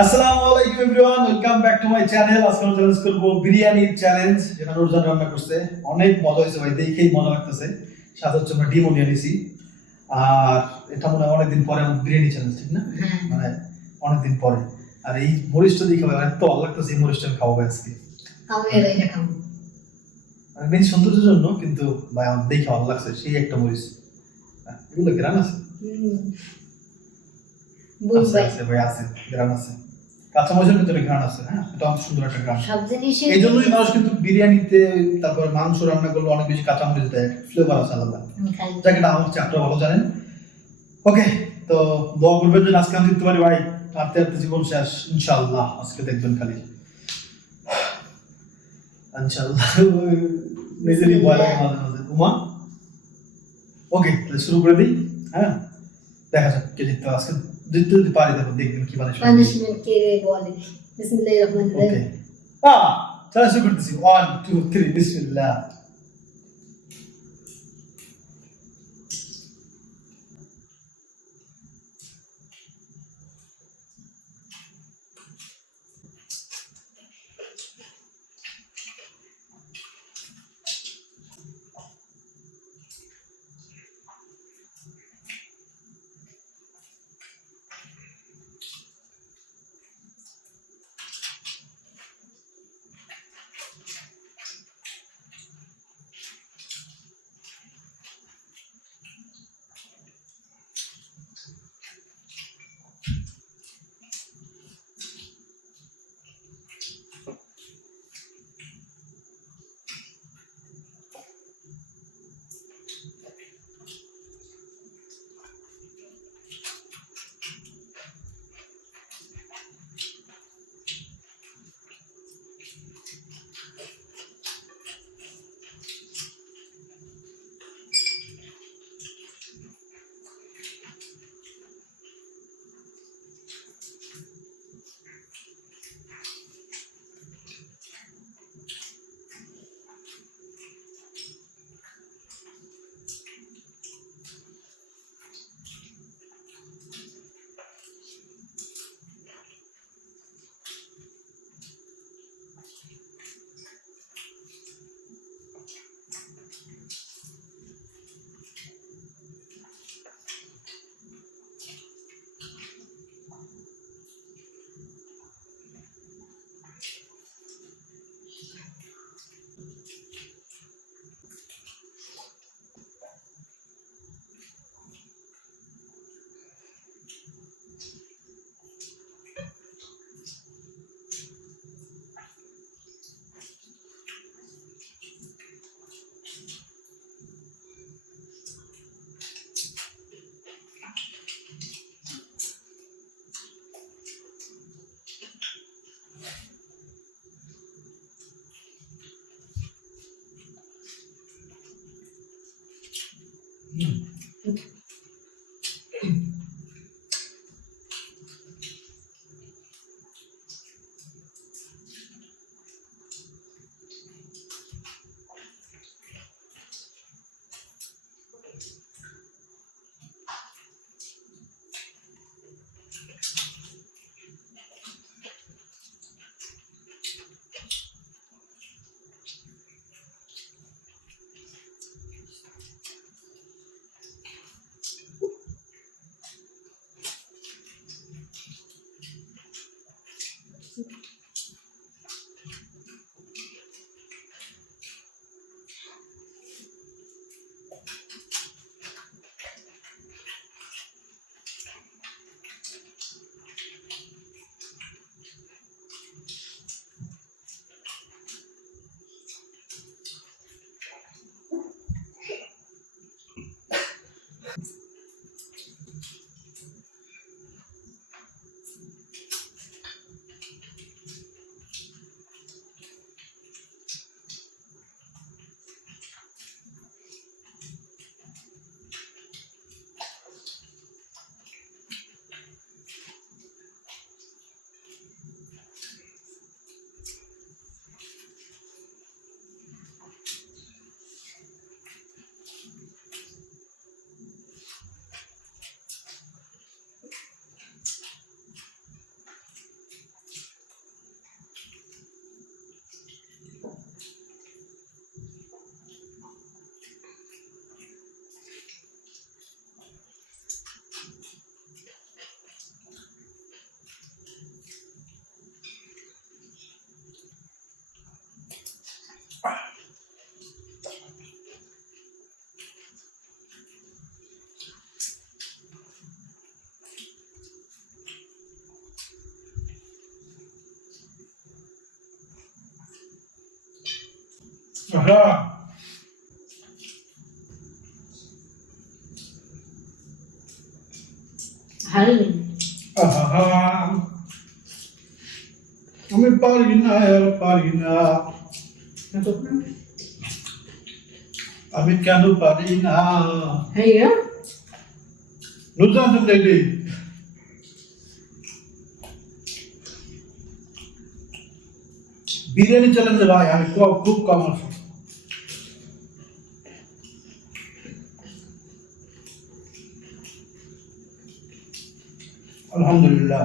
আসসালামু আলাইকুম everyone welcome back to my channel আজকে আমরা চ্যালেঞ্জ করব বিরিয়ানি চ্যালেঞ্জ যেটা নুরজান রান্না করছে। অনেক মজা হয়েছে ভাই দেখেই মজা লাগতেছে। সাথে হচ্ছে আমরা ডিমও নিয়ে নিছি। আর এটা মনে হয় অনেকদিন পরে আমাদের বিরিয়ানি চ্যালেঞ্জ ঠিক না? হ্যাঁ। মানে অনেকদিন পরে। আর এই মরিচটা দিয়ে খাবে এত ভালো লাগতেছে এই মরিচটা আমি খাব আজকে। মানে মেন সৌন্দর্যের জন্য কিন্তু ভাই আমার দেখে ভালো লাগছে সেই একটা মরিচ। এগুলো গ্রাম আছে? আছে ভাই। আছে গ্রাম আছে। কাঁচা মরিচের ভিতরে গ্রাম আছে হ্যাঁ? এটা অনেক সুন্দর একটা জিনিসই এই জন্যই মানুষ কিন্তু বিরিয়ানিতে তারপর মাংস রান্না করলে অনেক বেশি কাঁচামরিচ দেয় ফ্লেভার আছে আলাদা। যাকে এটা আমার হচ্ছে আপনারা ভালো জানেন। ওকে তো দোয়া করবেন আজকে আমি পারি ভাই হাঁটতে হাঁটতে জীবন শেষ ইনশাআল্লাহ আজকে দেখবেন খালি। ইনশাআল্লাহ নিজেরই ভয় লাগে মাঝে মাঝে। উমা? ওকে তাহলে শুরু করে দিই হ্যাঁ? দেখা যাক কে জিততে। আজকে। যদি পারি তারপর দেখবেন কি পানিশমেন্ট পানিশমেন্ট কে বলে বিসমিল্লাহির রহমানির রহিম আ চলো শুরু করতেছি ওয়ান টু থ্রি বিসমিল্লাহ Okay. আহা হারুন আহা আমি পারি না আর পারি না আমি কেন পারি না হ্যাঁ নুরজান তুমি দেখলি বিরিয়ানি চ্যালেঞ্জে ভাই আমি খুব খুব কম আছি আলহামদুলিল্লাহ।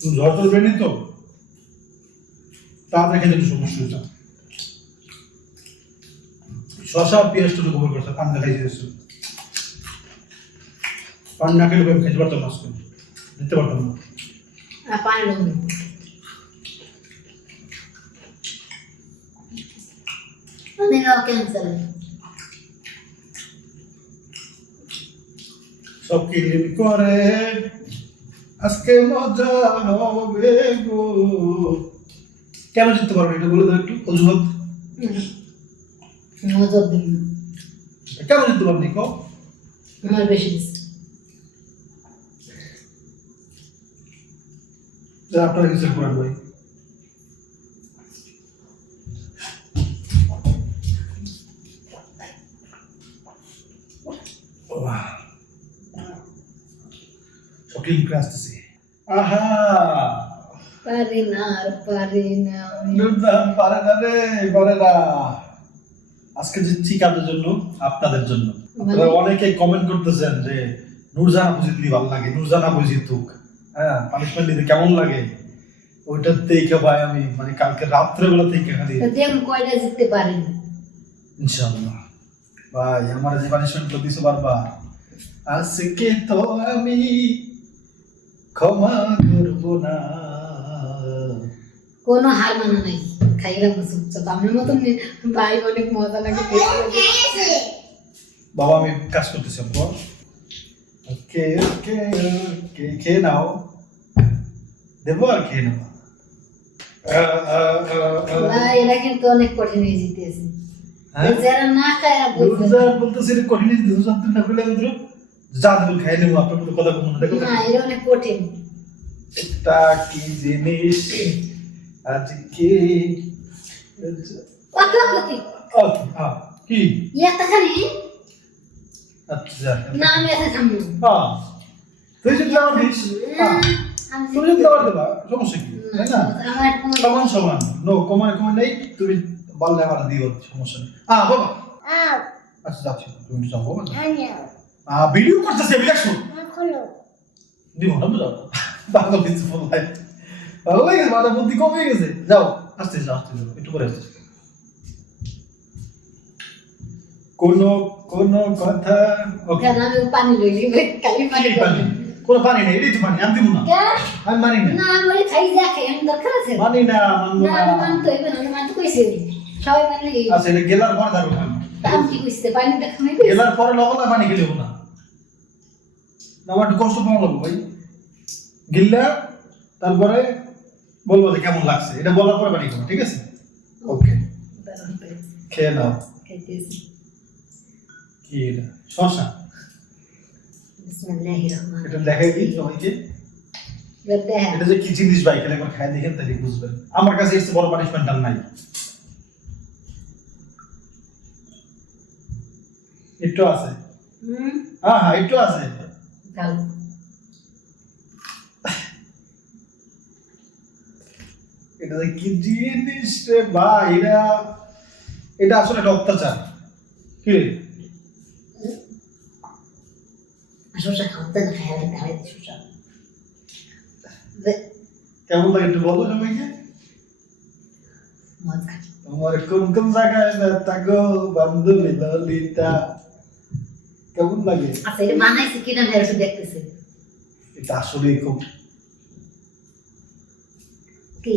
তুমি ঝড় চলবে নি তো? তাড়াতাড়ি খেতে একটু সমস্যা শশা পেঁয়াজটা তো গোবর করছে পান দেখাই দিয়েছে। পান না খেলে আমি খেতে পারতাম না আজকে? দিতে পারতাম না। পানি গাও ক্যান্সার সব ক্লিন করে। আজকে মজা হবে গো। কেন জিততে পারবে এটা বলে দাও একটু অজুহাত। কেন জিততে পারবি কো আমার বেশি আপনারা করেন ভাই। সব ক্লিন করে আসতেছি আহা পারি না আর পারি না আমি নুরজান পারে না রে পারে না আজকে জিতছি কাদের জন্য আপনাদের জন্য। আপনারা অনেকে কমেন্ট করতেছেন যে নুরজান জিতলি ভালো লাগে নুরজান জিতুক হ্যাঁ পানিশমেন্ট দিতে কেমন লাগে? ওইটা দেখে ভাই আমি মানে কালকে রাত্রে বেলা থেকে খালি দেখুন কয়টা জিততে পারেন? ইনশাআল্লাহ। ভাই আমার যে পানিশমেন্ট দিছো বারবার আজকে তো আমি ক্ষমা করব না। কোনো হার মানা নাই। খাইলাম চুপচাপ। আপনার মতন ভাই অনেক মজা লাগে বাবা আমি কাজ করতেছি আপু ওকে ওকে ওকে খেয়ে নাও। দেবো আর খেয়ে। ভাই এরা কিন্তু অনেক কঠিন হয়ে জিতেছে হ্যাঁ? যারা না খায়। বলতেছি কঠিন না করলে আমি দেবেন খাই নেব আপনার মতো কথা বলব না দেখো। না এরা অনেক কঠিন। এটা কি জিনিস আজকে ওকে, হ্যাঁ, কি? ইয়াটা খানি আচ্ছা। না আমি খামু হ্যাঁ তুই যদি আমার দিস হ্যাঁ তুমি যদি আমার দেবা সমস্যা কি? তাই না? সমান সমান। নো কমান কমান নেই তুমি বললে আমার দিও সমস্যা নেই। আ বাবা আচ্ছা যাচ্ছি তুমি বাবা আ ভিডিও করতেছে আমি দেখছ দিব না বুঝাও পাগল দিচ্ছে ফোন লাই ভালো লাগে মাথা বুদ্ধি কমে গেছে। যাও আসতে যাও আসতে যাও একটু পরে আসতে। কোনো কোনো কথা ওকে কেন আমি পানি লইলি কালি পানি কি পানি? কোনো পানি নেই এটাই তো পানি আমি দিব না। কেন? আমি মানি না। না আমি বলি খাই যা খাই আমি দরকার আছে? মানি না মানবো না না। আমি মানতে আমি মানতে কইছি। সবাই মানলে আচ্ছা এটা গেলার পরে কি কইছে পানি গেলার পরে না, আমার একটু কষ্ট লাগবে ভাই। গিল্লা তারপরে বলব যে কেমন লাগছে। এটা বলার পরে খাব ঠিক আছে? ওকে। খেয়ে নাও। কি এটা? শশা এটা দেখে কি সবাইকে। এটা যে কি জিনিস ভাই খেলে একবার খাই দেখেন তাহলে বুঝবেন। আমার কাছে এসে বড় পানিশমেন্ট আর নাই। একটু আছে। হ্যাঁ হ্যাঁ একটু আছে। এটা কি জিনিস রে ভাই এটা এটা আসলে একটা অত্যাচার। কি? রে শসা খাওয়াতে না খাই শসা কেমন লাগে একটু বলো সবাইকে? মজা। তোমার কোন কোন জায়গায় ব্যথা গো বান্ধবী ললিতা? কেমন লাগে? আচ্ছা এটা বানাইছে কিনা একটু দেখতেছে। এটা আসলে খুব কি?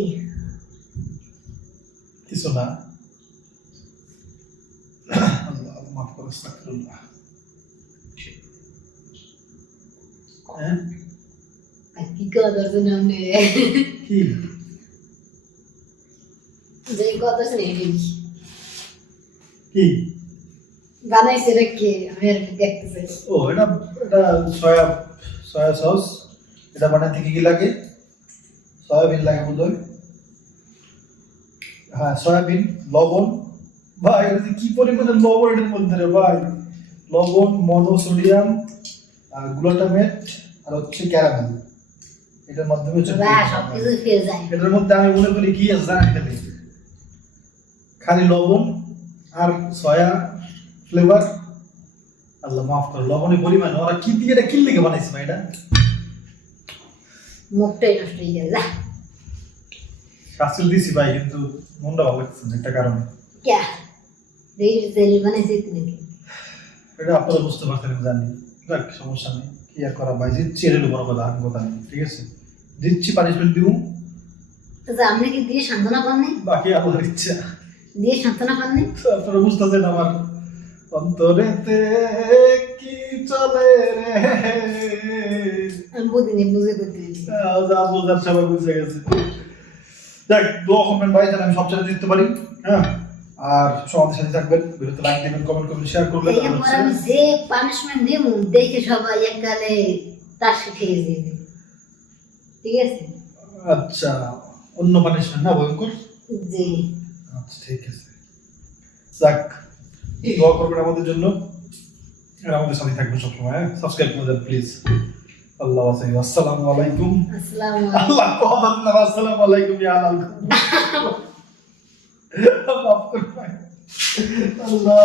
কিছু না। আল্লাহ মাফ করো আস্তাগফিরুল্লাহ। হ্যাঁ? কি আপনি কি? বানাইছে রে কে? আমি আর ও এটা এটা সয়া সয়া সস এটা বানাতে কি কি লাগে? সয়াবিন লাগে বোধ হয় সয়াবিন লবণ। ভাই এটা কি পরিমাণে লবণ এটার মধ্যে রে ভাই। লবণ মনোসোডিয়াম আর গ্লুটামেট আর হচ্ছে ক্যারামেল। এটার মাধ্যমে এটার মধ্যে আমি মনে করি কি আছে জানেন খালি লবণ আর সয়া ফ্লেভার আল্লাহ মাফ করো লবণের পরিমাণ ওরা কি দিয়ে এটা কি লিখে বানাইছে ভাই এটা? মুখটাই নষ্ট হয়ে যায় যা দিছি ভাই কিন্তু মনটা ভালো লাগছে না একটা কারণে। ক্যা? দেখি তেল বানাইছে নাকি? এটা আপনারা বুঝতে পারছেন জানি। যাক সমস্যা নেই কি আর করা ভাই? এটা হলো বড় কথা আর কথা নেই ঠিক আছে? দিচ্ছি পানিশমেন্ট দিব। আচ্ছা আপনি কি দিয়ে সান্ত্বনা পাননি? বাকি আল্লাহর ইচ্ছা। দিয়ে সান্ত্বনা পাননি? আপনারা বুঝতেছেন আমার অন্তরেতে কি চলে রে? বুঝিনি বুঝে করতে যা বোঝার সবাই বুঝে গেছে। দেখ দোয়া করবেন ভাই যেন আমি সব চ্যানেল জিততে পারি হ্যাঁ? আর সমাজের সাথে থাকবেন ভিডিওতে লাইক দিবেন কমেন্ট করবেন শেয়ার করবেন আমি যে পানিশমেন্ট দিব দেখে সবাই এককালে তার খেয়ে যাবে। ঠিক আছে? আচ্ছা অন্য পানিশমেন্ট না ভয়ঙ্কর? জি। আচ্ছা ঠিক আছে। যাক। দোয়া করবেন আমাদের জন্য। আর আমাদের সাথে থাকবেন সবসময় হ্যাঁ? সাবস্ক্রাইব করে দেন প্লিজ আল্লাহ আসসালাম আসসালামু আলাইকুম। আসসালামু আল্লাহ দিন আসসালামু আলাইকুম ইয়া মাফ করবেন। আল্লাহ